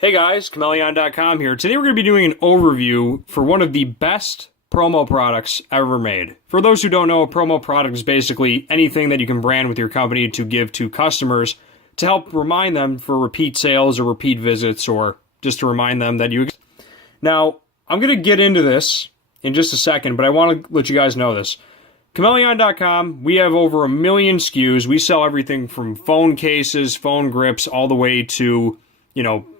Hey guys, Chmelaeon.com here. Today we're going to be doing an overview for one of the best promo products ever made. For those who don't know, a promo product is basically anything that you can brand with your company to give to customers to help remind them for repeat sales or repeat visits or just to remind them that you exist. Now, I'm going to get into this in just a second, but I want to let you guys know this. Chmelaeon.com, we have over 1 million SKUs. We sell everything from phone cases, phone grips, all the way to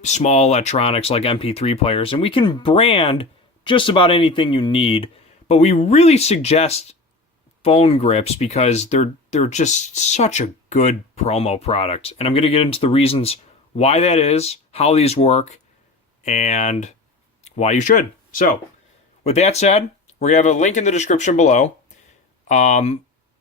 small electronics like MP3 players. And we can brand just about anything you need, but we really suggest phone grips because they're just such a good promo product. And I'm going to get into the reasons why that is, how these work, and why you should. So, with that said, we're going to have a link in the description below.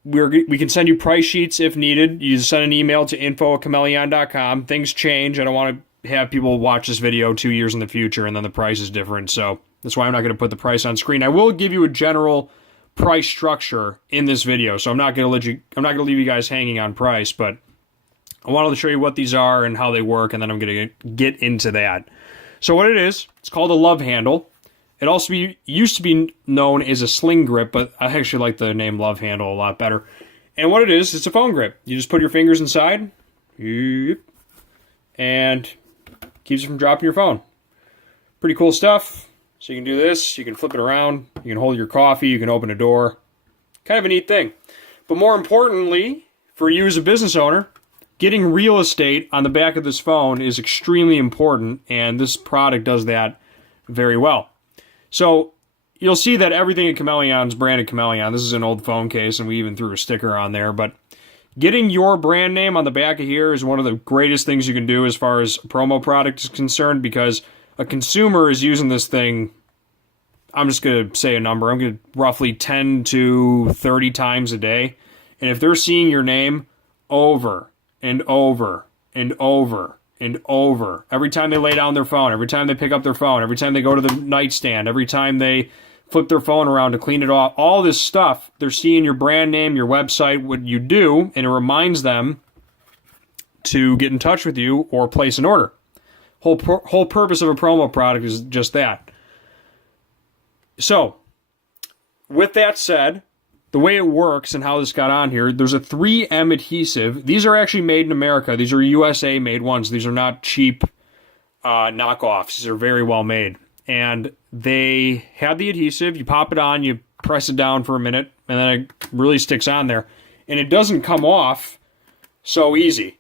We can send you price sheets if needed. You just send an email to info@chmelaeon.com. Things change. I don't want to have people watch this video 2 years in the future and then the price is different. So that's why I'm not going to put the price on screen. I will give you a general price structure in this video. So I'm not going to leave you guys hanging on price, but I wanted to show you what these are and how they work, and then I'm going to get into that. So what it is, it's called a Lovehandle. It also used to be known as a Slinggrip, but I actually like the name Lovehandle a lot better. And what it is, it's a phone grip. You just put your fingers inside, and keeps you from dropping your phone. Pretty cool stuff. So you can do this, you can flip it around, you can hold your coffee, you can open a door. Kind of a neat thing. But more importantly, for you as a business owner, getting real estate on the back of this phone is extremely important, and this product does that very well. So you'll see that everything at Chmelaeon is branded Chmelaeon. This is an old phone case, and we even threw a sticker on there, but getting your brand name on the back of here is one of the greatest things you can do as far as a promo product is concerned, because a consumer is using this thing, I'm just going to say a number, I'm going to roughly 10 to 30 times a day. And if they're seeing your name over and over and over and over, every time they lay down their phone, every time they pick up their phone, every time they go to the nightstand, every time they flip their phone around to clean it off, all this stuff, they're seeing your brand name, your website, what you do, and it reminds them to get in touch with you or place an order. Whole purpose of a promo product is just that. So, with that said, the way it works and how this got on here, there's a 3M adhesive. These are actually made in America. These are USA-made ones. These are not cheap knockoffs. These are very well made. And they have the adhesive. You pop it on, you press it down for a minute, and then it really sticks on there. And it doesn't come off so easy.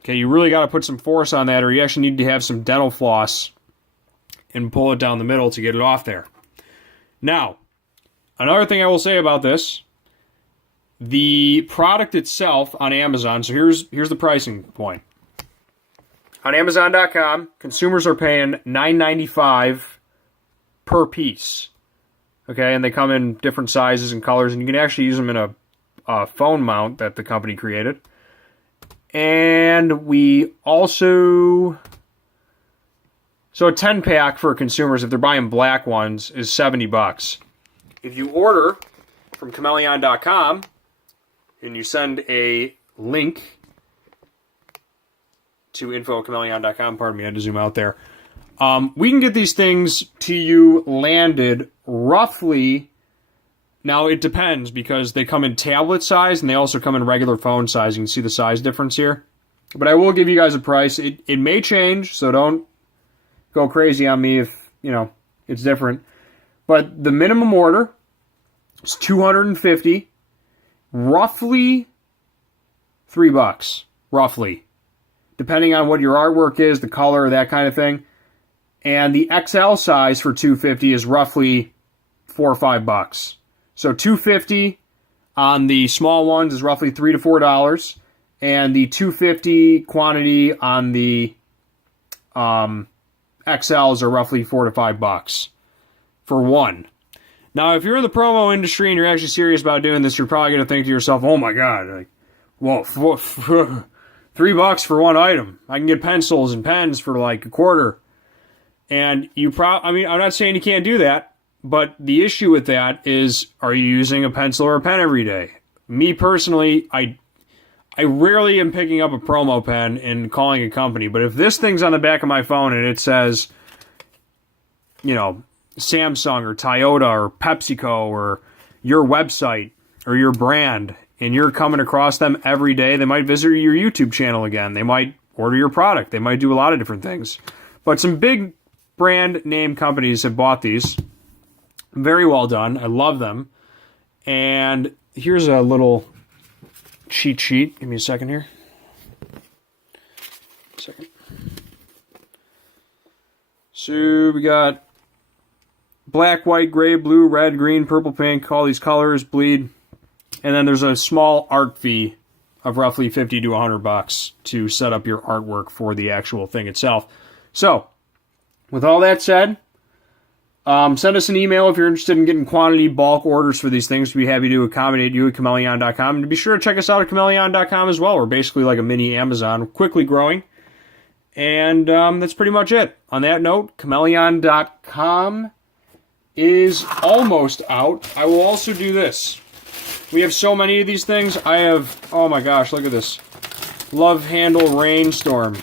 Okay, you really got to put some force on that, or you actually need to have some dental floss and pull it down the middle to get it off there. Now, another thing I will say about this, the product itself on Amazon, so here's the pricing point. On Amazon.com, consumers are paying $9.95 per piece. Okay, and they come in different sizes and colors, and you can actually use them in a phone mount that the company created. And we also... So a 10-pack for consumers, if they're buying black ones, is $70. If you order from Chmelaeon.com, and you send a link to info@chmelaeon.com, pardon me, I had to zoom out there, we can get these things to you landed roughly. Now, it depends, because they come in tablet size, and they also come in regular phone size. You can see the size difference here. But I will give you guys a price. It may change, so don't go crazy on me if, it's different. But the minimum order is $250, roughly $3, roughly, depending on what your artwork is, the color, that kind of thing. And the XL size for $250 is roughly $4 or $5. So $250 on the small ones is roughly $3 to $4, and the $250 quantity on the XLs are roughly $4 to $5 for one. Now, if you're in the promo industry and you're actually serious about doing this, you're probably going to think to yourself, "Oh my God, like, whoa, $3 for one item. I can get pencils and pens for like a quarter." And I'm not saying you can't do that. But the issue with that is, are you using a pencil or a pen every day? Me personally, I I rarely am picking up a promo pen and calling a company, but if this thing's on the back of my phone and it says, you know, Samsung or Toyota or PepsiCo or your website or your brand, and you're coming across them every day, they might visit your YouTube channel again. They might order your product. They might do a lot of different things. But some big brand name companies have bought these. Very well done. I love them. And here's a little cheat sheet. Give me a second here. So we got black, white, gray, blue, red, green, purple, pink, all these colors, bleed. And then there's a small art fee of roughly $50 to $100 to set up your artwork for the actual thing itself. So, with all that said, send us an email if you're interested in getting quantity bulk orders for these things. We'd be happy to accommodate you at Chmelaeon.com. And be sure to check us out at Chmelaeon.com as well. We're basically like a mini Amazon, quickly growing. And that's pretty much it. On that note, Chmelaeon.com is almost out. I will also do this. We have so many of these things. I have, oh my gosh, look at this. Lovehandle Rainstorm.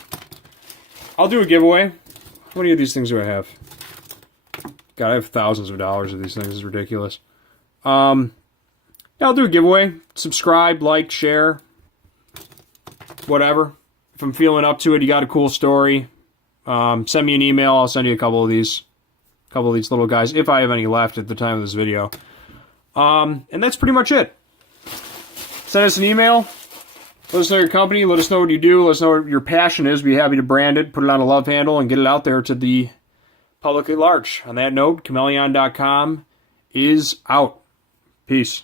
I'll do a giveaway. How many of these things do I have? God, I have thousands of dollars of these things. It's ridiculous. Yeah, I'll do a giveaway. Subscribe, like, share, whatever. If I'm feeling up to it, you got a cool story, send me an email. I'll send you a couple of these little guys, if I have any left at the time of this video. And that's pretty much it. Send us an email. Let us know your company. Let us know what you do. Let us know what your passion is. Be happy to brand it, put it on a Lovehandle, and get it out there to the public at large. On that note, Chmelaeon.com is out. Peace.